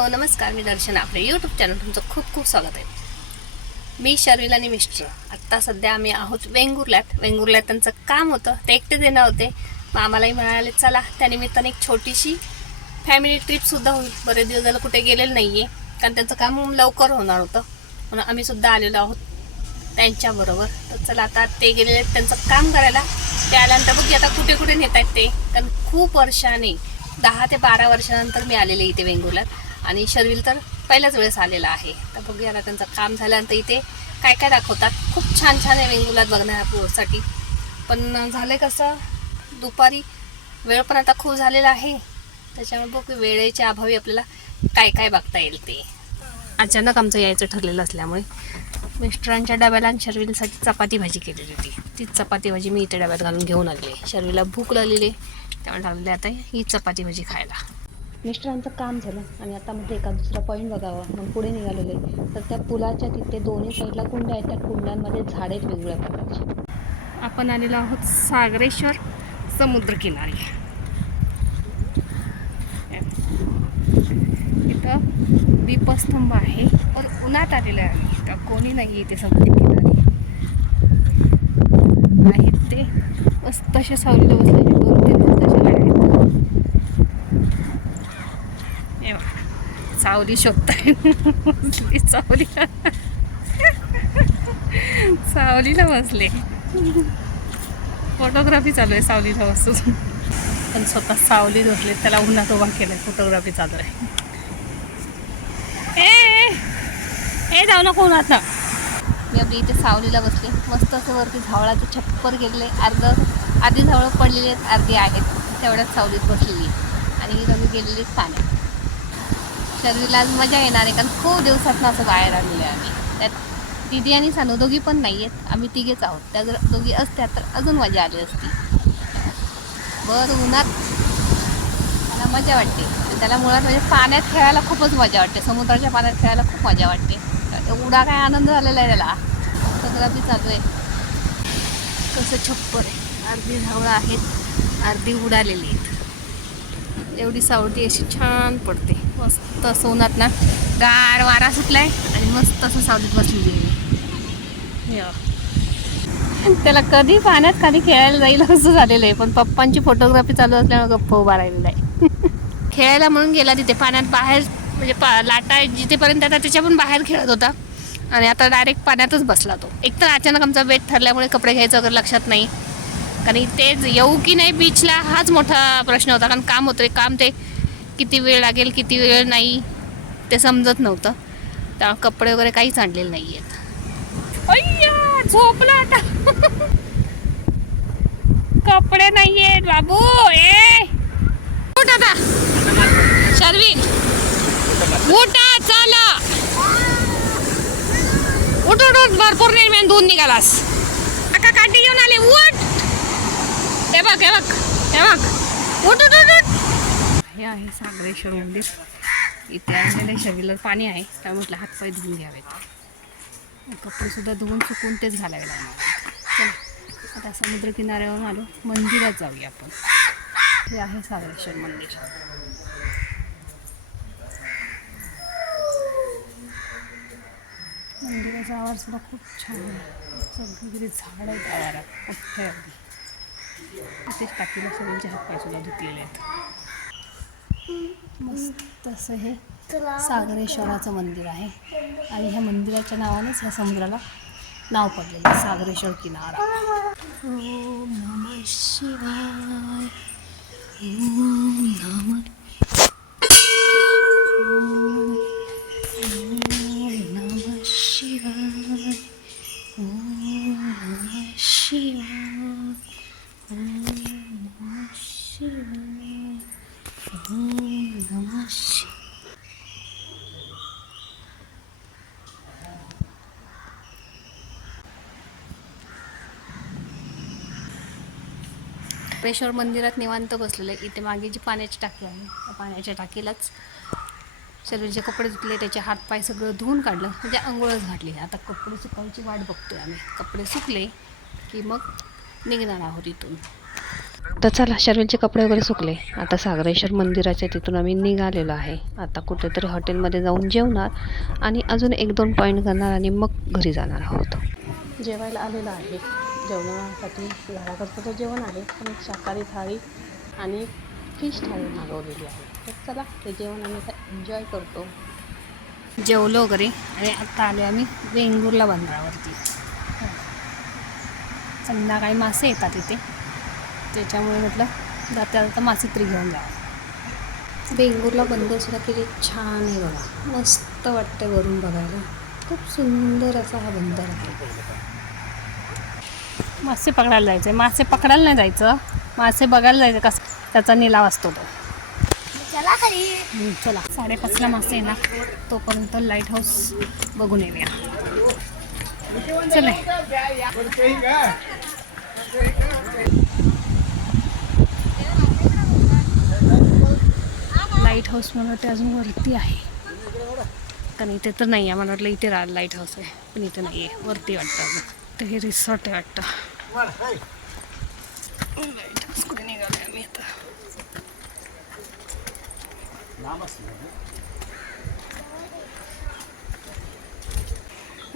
Hello नमस्कार मी दर्शन. आपल्या YouTube channel तुमचं खूप खूप स्वागत आहे. मी शर्विला आणि मिस्टर आत्ता सध्या आम्ही आहोत वेंगुर्ल्यात. वेंगुर्ल्यात त्यांचं काम होतं. ते एकटे देणार होते. मग आम्हालाही म्हणाले चला त्यानिमित्ताने एक छोटीशी फॅमिली ट्रिपसुद्धा होईल. बरेच दिवस झालं कुठे गेलेलं नाही आहे कारण त्यांचं काम लवकर होणार होतं. म्हणून आम्ही सुद्धा आलेलो आहोत त्यांच्याबरोबर तर चला आता ते गेलेले आहेत त्यांचं काम करायला. ते आल्यानंतर बघ आता कुठे कुठे नेत आहेत ते. कारण खूप वर्षाने दहा ते बारा वर्षानंतर मी आलेले इथे वेंगुर्ल्यात. आणि शर्विल तर पहिल्याच वेळेस आलेला आहे. तर बघूया ना त्यांचं काम झाल्यानंतर इथे काय काय दाखवतात. खूप छान छान आहे वेंगुलात बघण्यासाठी पण झालं कसं दुपारी वेळ पण आता खूप झालेला आहे. त्याच्यामुळे बघू वेळेच्या अभावी आपल्याला काय काय बघता येईल ते. अचानक आमचं यायचं ठरलेलं असल्यामुळे मिस्टरांच्या डब्याला आणि शर्विलसाठी चपाती भाजी केलेली होती. तीच चपाती भाजी मी इथे डब्यात घालून घेऊन आलेली शर्वीला भूक लागलेली त्यामुळे लागलेली आता ही चपाती भाजी खायला. मिस्टरांचं काम झालं आणि आता मध्ये एका दुसरा पॉईंट बघावा. मग पुढे निघालेले. तर त्या पुलाच्या तिथे दोन्ही साईडला कुंड्या आहेत. त्या कुंड्यांमध्ये झाडे आहेत वेगवेगळ्या प्रकारची. आपण आलेलो आहोत सागरेश्वर समुद्रकिनारी इथं दीपस्तंभ आहे. पण उन्हात आलेलं आहे. तर कोणी नाही इथे समुद्रकिनारी आहेत ते तसे सावलीला बसलेले दोन तीन दिवसाच्या आहेत हे बघा, सावली शोधताय. बसली सावली सावलीला बसले. फोटोग्राफी चालू आहे सावलीला बसून. पण स्वतः सावली धरले त्याला उन्हात उभा केलाय फोटोग्राफी चालू आहे. ए, जाऊ नको उन्हात. ना मी आपली इथे सावलीला बसले. मस्त असं वरती झावळाचे छप्पर गेले अर्ध अर्धी झावळं पडलेली आहेत अर्धी आहेत. तेवढ्याच सावलीत बसलेली आणि ही रवी गेलेली आहेत पाण्यात शर्वीला आज मजा येणार आहे कारण खूप दिवसातनं असं बाहेर आलेले आहे आम्ही. त्यात दिदी आणि सानू दोघी पण नाही आहेत आम्ही तिघेच आहोत. त्या जर दोघी असत्या तर अजून मजा आली असती. बरं उन्हात मला मजा वाटते. त्याला मुळात म्हणजे पाण्यात खेळायला खूपच मजा वाटते. समुद्राच्या पाण्यात खेळायला खूप मजा वाटते. एवढा काय आनंद झालेला आहे त्याला. फोटोग्राफी चालू आहे. कसं छप्पर आहे. अर्धी झावळं आहेत. अर्धी उडालेली आहेत. एवढी सावळती अशी छान पडते. मस्त असं उन्हात ना. गार वारा सुटलाय आणि मस्त असं सावलीत बसलेली आहे या. त्याला कधी पाण्यात कधी खेळायला जाईल असं झालेलं आहे पण पप्पांची फोटोग्राफी चालू असल्यामुळे गप्प उभा राहिलेला आहे. खेळायला म्हणून गेला तिथे पाण्यात बाहेर म्हणजे पा लाटा जिथेपर्यंत आता त्याच्या पण बाहेर खेळत होता. आणि आता डायरेक्ट पाण्यातच बसला तो. एक तर अचानक आमचा वेट ठरल्यामुळे कपडे घ्यायचं वगैरे लक्षात नाही. कारण तेच येऊ की नाही बीचला हाच मोठा प्रश्न होता कारण काम होतं काम ते किती वेळ लागेल किती वेळ नाही ते समजत नव्हतं. त्या कपडे वगैरे काहीच आणलेले नाही आहेत अय्या झोपला आता. कपडे नाही आहेत बाबू ए! उठ आता. शर्वी उठा चला. उठ उठ उठ भरपूर निर्म्यान धुवून निघालास. काका काठी घेऊन आले उठ. हे बघ हे बघ हे बघ. उठ उठ उठ. हे आहे सागरेश्वर मंदिर. इथे आलेले शरीराला पाणी आहे. त्यामुळे म्हटलं हातपाय धुवून घ्यावेत. कपडेसुद्धा धुवून सुकून तेच घालावे लागणार चला आता समुद्रकिनाऱ्यावरून आलो. मंदिरात जाऊया आपण. हे आहे सागरेश्वर मंदिर. मंदिराचा आवाज सुद्धा खूप छान आहे. सगळीकडे झाड आहेत आवारात. मोठे अगदी. तिथेच टाकीला सगळ्यांचे हातपाय सुद्धा धुतलेले आहेत. मस्त असं हे सागरेश्वराचं मंदिर आहे. आणि ह्या मंदिराच्या नावानेच ह्या समुद्राला नाव पडलेलं आहे सागरेश्वर किनारा. ओम नमः शिवाय. ओम नमः ओम नमः शिवाय ओम नमः शिवाय ओम नमः शिवाय ओम नमः शिवाय पेश्वर मंदिरात निवांत बसलेलं. आहे इथे मागे जी पाण्याची टाकी आहे त्या पाण्याच्या टाकीलाच सर्वांचे कपडे धुतले त्याचे हातपाय सगळं धुवून काढलं. म्हणजे आंघोळच घातली आता कपडे सुकायची वाट बघतोय आम्ही. कपडे सुकले की मग निघणार आहोत इथून. तर चला शर्विलचे कपडे वगैरे सुकले. आता सागरेश्वर मंदिराच्या तिथून आम्ही निघालेलो आहे. आता कुठेतरी हॉटेलमध्ये जाऊन जेवणार आणि अजून एक दोन पॉईंट करणार आणि मग घरी जाणार आहोत. जेवायला आलेलं आहे. जेवणासाठी घराकडचं तर जेवण आहे पण एक शाकाहारी थाळी आणि फिश थाळी मागवलेली आहे. तर चला ते जेवण आम्ही एन्जॉय करतो. जेवलो वगैरे आणि आत्ता आलो आम्ही वेंगुर्ला बंदरावरती. संध्याकाळी मासे येतात इथे. त्याच्यामुळे म्हटलं जाता जाता मासे तरी घेऊन जावं बेंगूरला बंदर सुद्धा किती छान आहे बघा. मस्त वाटतं वरून बघायला. खूप सुंदर असा हा बंदर आहे. मासे पकडायला जायचं आहे मासे पकडायला नाही जायचं. मासे बघायला जायचं कसं त्याचा निलाव असतो तो. हम्म, चला. साडेपाचला मासे येणार. तोपर्यंत लाइट हाऊस बघून येऊया. चला. लाइट हाऊस मला वाटते अजून वरती आहे. कारण इथे तर नाही आहे मला वाटलं इथे लाइट हाऊस आहे. पण इथे नाही आहे वरती वाटतं अजून. तर हे रिसॉर्ट आहे वाटतं. लाइट हाऊस कुठे निघाले आम्ही आता.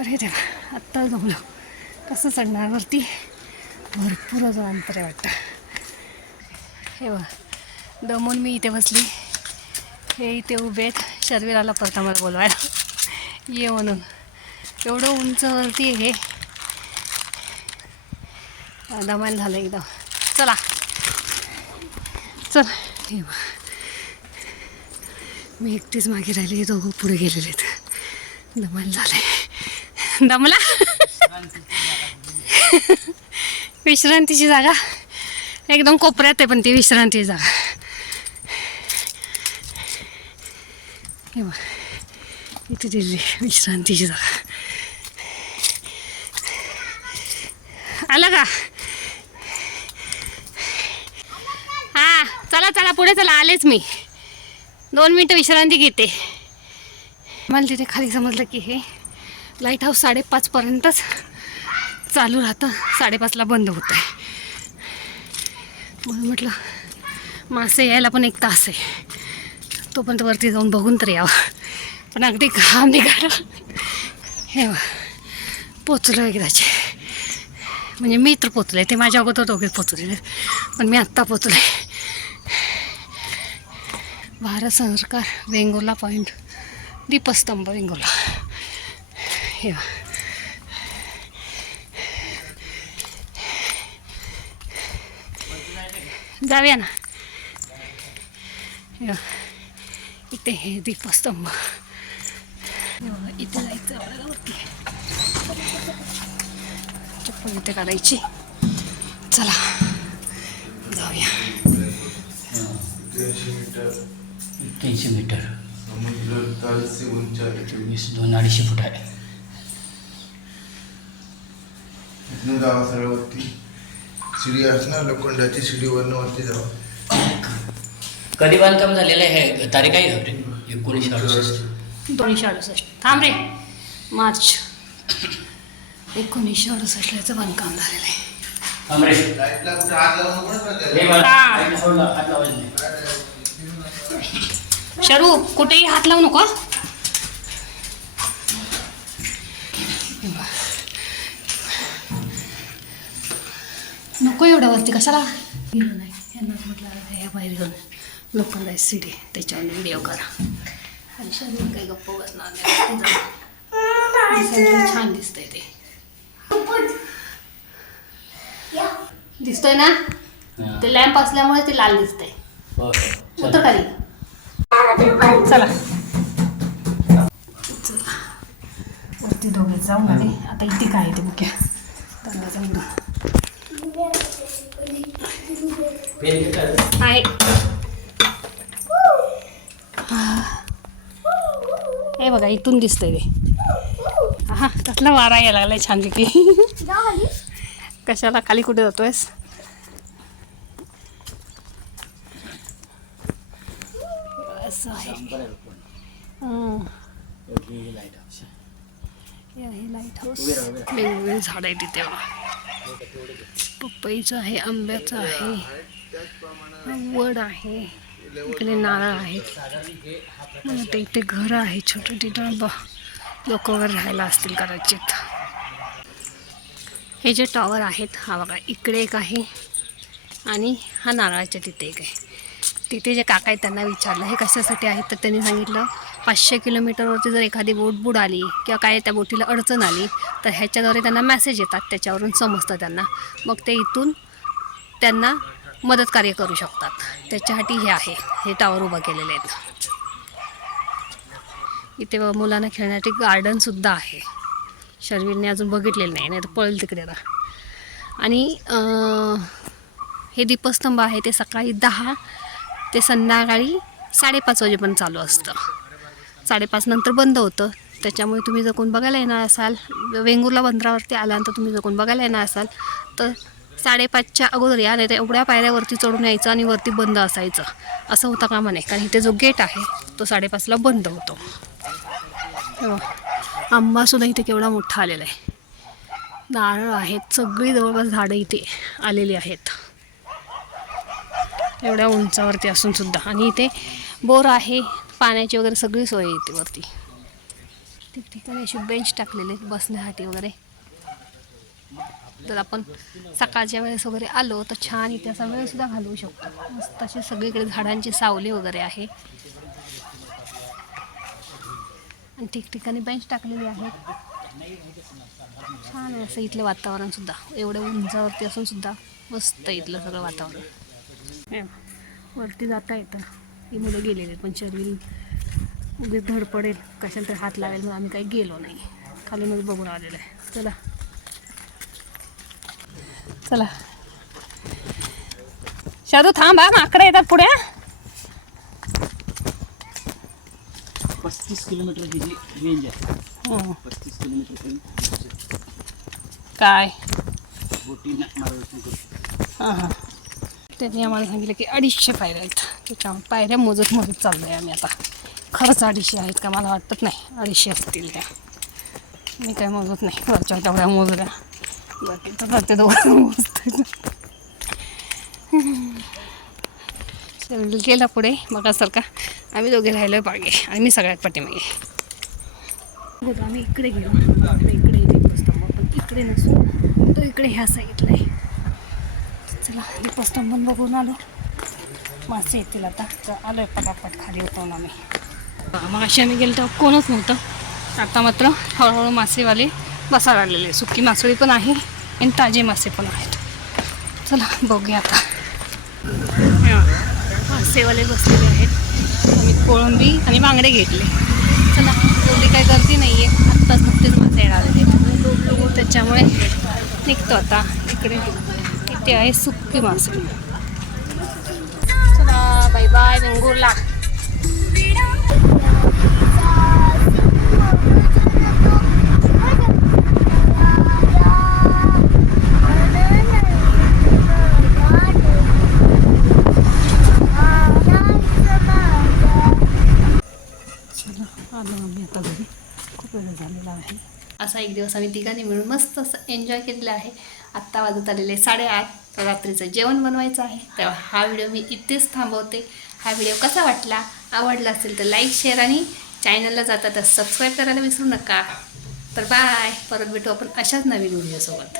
अरे देवा आत्ता जमलो. कसं चढणार वरती? भरपूर अजून अंतर आहे वाटतं. हे बघ दमून मी इथे बसली. हे इथे उभे आहेत शर्विराला परत मला बोलवायला. ये म्हणून. एवढं उंचवरती आहे. हे दमाल झालं एकदम. चला. चल. हे मी एकटीच मागे राहिली दोघं पुढे गेलेले आहेत. दमाल झालंय. दमला? विश्रांतीची जागा. एकदम कोपऱ्यात आहे पण ती विश्रांतीची जागा. हे बघ. इथे दिली विश्रांतीची जागा. आलं का हा चला चला पुढे चला आलेच मी. दोन मिनटं विश्रांती घेते. मला तिथे खाली समजलं की हे लाइट हाऊस साडेपाचपर्यंतच चालू राहतं. साडेपाचला बंद होतं आहे म्हणून म्हटलं मासे यायला पण एक तास आहे. तोपर्यंत वरती जाऊन बघून तर यावं. पण अगदी घाम निघाला. हे पोचलो एकदाचे म्हणजे मी तर पोचले ते माझ्या अगोदर दोघे पोचलेले. पण मी आत्ता पोचले भारत सरकार वेंगोला पॉईंट दीपस्तंभ वेंगोला. हे जाऊया ना. इथे हे दीपस्तंभ. इथे जायचं आपल्याला वरती. चप्पल इथे काढायची. चला. जाऊया. तीनशे मीटर. समुद्र तल से ऊंचा वीस दोन अडीचशे फूट आहे. इथनं जावा सरळ वरती शिडी असणार लोखंडाची शिडीवरनं वरती जावा. कधी बांधकाम झालेलं आहे? तारीख आहे का रे? एकोणीसशे अडुसष्ट. दोनशे अडुसष्ट. थांब रे. मार्च. एकोणीसशे अडुसष्टला याचं बांधकाम झालेलं आहे. थांब रे. लाईटला कुठे हात लावून हे. बघ, हा. लाइट सोडलं, हात लावायचं नाही. शरू कुठेही हात लावू नको? नको एवढ्या वरती कशाला नाही यांनाच म्हटलं ह्या बाहेर घेऊन लोकांना आहे सीडी त्याच्यावर व्हिडिओ करा आणि काही गप्प बसणार नाही छान दिसतंय ते दिसतोय ना. ते लॅम्प असल्यामुळे ते लाल दिसतंय. उतर खाली चला. वरती दोघे जाऊन आले. आता इथे काय आहे ते मुख्य? आहे हे बघा इथून दिसतंय ते. हा कसला वारा यायला लागलाय छानपैकी. कशाला खाली कुठे जातोयस असं आहे बरं आहे पण. हं. एवढी लाइट आहे. हे आहे लाइट हाऊस उभे राहा, उभे राहा. वेगवेगळे तेव्हा. पपईचं आहे आंब्याचं आहे वड आहे इकडे नारळ आहेत मला ते इथे घर आहे छोटं तिथं ब लोक वगैरे राहायला असतील कदाचित. हे जे टॉवर आहेत हा बघा इकडे एक आहे आणि हा नारळाच्या तिथे एक आहे. तिथे जे काका आहेत त्यांना विचारलं हे कशासाठी आहेत? तर त्यांनी सांगितलं पाचशे किलोमीटरवरती जर एखादी बोट बुडाली किंवा काय त्या बोटीला अडचण आली तर ह्याच्याद्वारे त्यांना मेसेज येतात त्याच्यावरून समजतं त्यांना. मग ते इथून त्यांना मदत कार्य करू शकतात. त्याच्यासाठी हे आहे हे टावर उभं केलेले आहेत. इथे मुलांना खेळण्यासाठी गार्डनसुद्धा आहे. शर्वीरने अजून बघितलेलं नाही नाही तर पळेल तिकडे आता. आणि हे दीपस्तंभ आहे ते सकाळी दहा ते संध्याकाळी साडेपाच वाजेपर्यंत चालू असतं. साडेपाच नंतर बंद होतं. त्याच्यामुळे तुम्ही जर कोण बघायला येणार असाल वेंगुर्ला बंदरावरती आल्यानंतर तुम्ही जर कोण बघायला येणार असाल तर साडेपाचच्या अगोदर या नाही तर एवढ्या पायऱ्यावरती चढून यायचं आणि वरती बंद असायचं. असं होतं कामा नाही कारण इथे जो गेट आहे तो साडेपाचला बंद होतो. आंबासुद्धा इथे केवढा मोठा आलेला आहे. नारळ आहेत सगळी जवळपास झाडं इथे आलेली आहेत. एवढ्या उंचावरती असून सुद्धा. आणि इथे बोर आहे पाण्याची वगैरे सगळी सोय आहे इथे वरती ठिकठिकाणी अशी बेंच टाकलेले आहेत बसण्यासाठी वगैरे. तर आपण सकाळच्या वेळेस वगैरे आलो तर छान इथे असा वेळसुद्धा घालवू शकतो. मस्त अशी सगळीकडे झाडांची सावली वगैरे आहे. आणि ठिकठिकाणी बेंच टाकलेली आहे. छान आहे असं इथलं वातावरणसुद्धा एवढ्या उंचावरती असून सुद्धा मस्त आहे इथलं सगळं वातावरण. हे, वरती जाता येतं. ही मुलं गेलेली पण शरीर उगीच धड पडेल. कशाला तरी हात लावेल म्हणून आम्ही काही गेलो नाही. खालूनच बघून आलेलं आहे. चला. चला. शादू थांब हा माकडे येतात पुढे. पस्तीस किलोमीटर ही रेंज आहे. हो. पस्तीस किलोमीटर काय? करू हां हां. त्यांनी आम्हाला सांगितलं की अडीचशे पायऱ्या आहेत. त्याच्यामुळे पायऱ्या मोजत मोजत चाललो आहे आम्ही आता. खरंच अडीचशे आहेत का मला वाटत नाही. अडीचशे असतील त्या. मी काय मोजत नाही. वरच्या तेवढ्या मोजल्या बाकी तर जाते दोघं मोजते गेला पुढे. बघासारखा. आम्ही दोघे राहिलो बागे आणि मी सगळ्यात पाठीमागे. बघा आम्ही इकडे गेलो. आपल्या इकडे दीपस्तंभ पण इकडे नसून. तो इकडे ह्या साईडला आहे. चला दीपस्तंभ पण बघून आलो. मासे येतील आता. तर आलो आहे पटापट खाली उतरून आम्ही. मग अशी आम्ही गेलो तर कोणच नव्हतं. आता मात्र हळूहळू मासेवाले बसायला आलेले सुकी मासळी पण आहे आणि ताजे मासे पण आहेत. चला बघूया आता. मासेवाले बसलेले आहेत. आम्ही कोळंबी आणि बांगडे घेतले. चला एवढी काही गर्दी नाही आहे आत्ताच नुकतेच मासे येणार आहेत. त्याच्यामुळे निघतो आता. इकडे. इथे आहे सुकी मासे. चला बाय बाय वेंगुर्ला चला आलो आम्ही आता घरी. खूप वेळ झालेला आहे. असा एक दिवस आम्ही तिघांनी मिळून मस्त असं एन्जॉय केलेलं आहे. आत्ता वाजत आलेले साडेआठ रात्रीचं जेवण बनवायचं आहे. तेव्हा हा व्हिडिओ मी इथेच थांबवते. हा व्हिडिओ कसा वाटला आवडला असेल तर लाईक शेअर आणि चॅनलला जाता तर सबस्क्राईब करायला विसरू नका. तर बाय परत भेटू आपण अशाच नवीन व्हिडिओसोबत.